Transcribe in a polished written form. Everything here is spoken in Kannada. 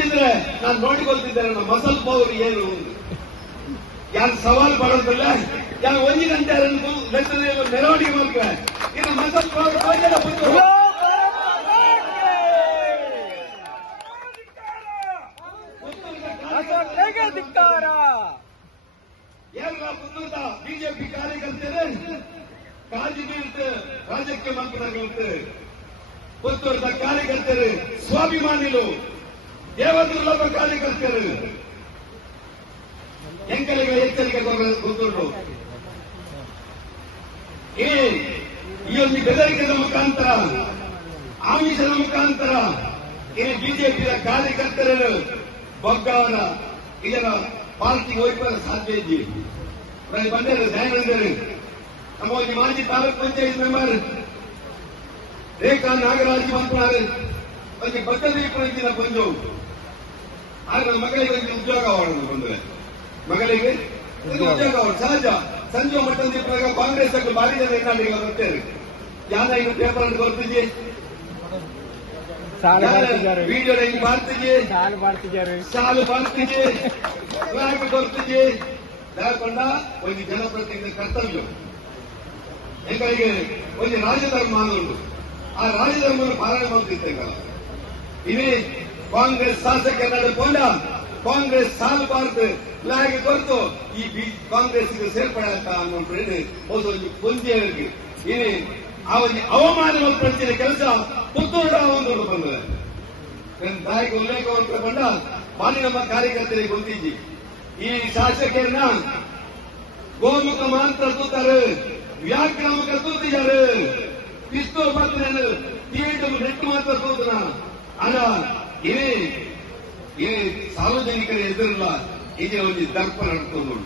ಇದ್ದಿದ್ರೆ ನಾನು ನೋಡಿಕೊಳ್ತಿದ್ದೇನೆ ನಮ್ಮ ಮಸಲ್ ಪವರ್ ಏನು ಯಾರು ಸವಾಲು ಮಾಡೋದಿಲ್ಲ ಯಾರು 1 ಗಂಟೆ ಲೆಕ್ಕದಲ್ಲಿ ಮೆರವಣಿಗೆ ಮಾಡ್ತಾರೆ ಇನ್ನು ಮಸಲ್ ಪವರ್ ಎಲ್ಲ ಪುತ್ತೂರದ ಬಿಜೆಪಿ ಕಾರ್ಯಕರ್ತರು ಕಾಳಜಿ ಬೀಳ್ತು ರಾಜ್ಯಕ್ಕೆ ಮಂತ್ರಿಗಳಂತೆ ಪುತ್ತೂರದ ಕಾರ್ಯಕರ್ತರು ಸ್ವಾಭಿಮಾನಿಗಳು ದೇವದುರ್ಲಭ ಕಾರ್ಯಕರ್ತರು ಎಂಕಲಿಗೆ ಎಚ್ಚರಿಕೆ ಕೂತ್ಕೊಂಡು ಈ ಒಂದು ಬೆದರಿಕೆಯ ಮುಖಾಂತರ ಆಮಿಷದ ಮುಖಾಂತರ ಬಿಜೆಪಿಯ ಕಾರ್ಯಕರ್ತರು ಬೊಗ್ಗವರ ಇದರ ಪಾರ್ಟಿಗೆ ಹೋಗ್ಬಾರ ಸಾಧ್ಯ ಇದ್ದೀವಿ ಬಂದರು ದಯಾನಂದರು ನಮ್ಮ ಒಂದು ಮಾಜಿ ತಾಲೂಕ್ ಪಂಚಾಯತ್ ಮೆಂಬರ್ ರೇಖಾ ನಾಗರಾಜ್ ಮಂತ್ರಾರು ಒಂದು ಬದ್ಧತೆ ಪಡಿಸಿದ ಬಂದು ಆಗ ನನ್ನ ಮಗಳಿಗೆ ಒಂದು ಉದ್ಯೋಗ ಮಾಡೋದು ಬಂದ್ರೆ ಮಗಳಿಗೆ ಉದ್ಯೋಗ ಸಹಜ ಸಂಜೆ ಮಟ್ಟದ ಕಾಂಗ್ರೆಸ್ ಭಾರಿ ಜನ ಹೆಣ್ಣಾಡಿಗಳ ಬರ್ತೇವೆ ಯಾರ ಇನ್ನು ಪೇಪರ್ ಅಂತ ಬರ್ತಿದ್ದೆ ವಿಡಿಯೋ ಹಿಂಗ್ ಮಾಡ್ತಿದ್ದೆ ಸಾಲು ಮಾಡ್ತಿದ್ದೆ ಫ್ಲಾಗ್ ಬರ್ತಿದ್ದೆ ಹೇಳ್ಕೊಂಡ ಒಂದು ಜನಪ್ರತಿನಿಧಿ ಕರ್ತವ್ಯ ಹೆಂಗಳಿಗೆ ಒಂದು ರಾಜಧರ್ಮ ಅನ್ನೋದು ಆ ರಾಜಧರ್ಮವನ್ನು ಪಾಲನೆ ಮಾಡ್ತಿದ್ದೇವೆ ಇದೇ ಕಾಂಗ್ರೆಸ್ ಶಾಸಕ ನಡೆಕೊಂಡ ಕಾಂಗ್ರೆಸ್ ಸಾಲಬಾರದು ಫ್ಲಾಗ್ ಕೊರತು ಈ ಕಾಂಗ್ರೆಸ್ಗೆ ಸೇರ್ಪಡೆ ಆಗ್ತಾ ಅನ್ನೋದು ಒಂದು ಪುಂಜಿಯವರಿಗೆ ಇದೇ ಆ ಒಂದು ಅವಮಾನಪಡಿಸಿದ ಕೆಲಸ ಪುತ್ತೂರ ಒಂದು ಬಂದಿದೆ ತಾಯಿಗೆ ಉಲ್ಲೇಖವನ್ನು ಬಂದ ಬಾಲಿ ನಮ್ಮ ಕಾರ್ಯಕರ್ತರಿಗೆ ಗೊತ್ತಿದ್ದಿ ಈ ಶಾಸಕರನ್ನ ಗೋಮುಖ ಮಾತ್ರ ತೂತಾರೆ ವ್ಯಾಕ್ರಮಕ ತೂತಿದ್ದಾರೆ ಪಿಸ್ತೂಲ್ ಮಾತ್ರ ತೀಟು ನೆಟ್ಟು ಮಾತ್ರ ತೂತನ ಅಲ್ಲ ಇದೇ ಸಾರ್ವಜನಿಕರ ಎದುರಿಲ್ಲ ಇದೇ ಒಂದು ದರ್ಪ ನಡ್ಕೊಂಡು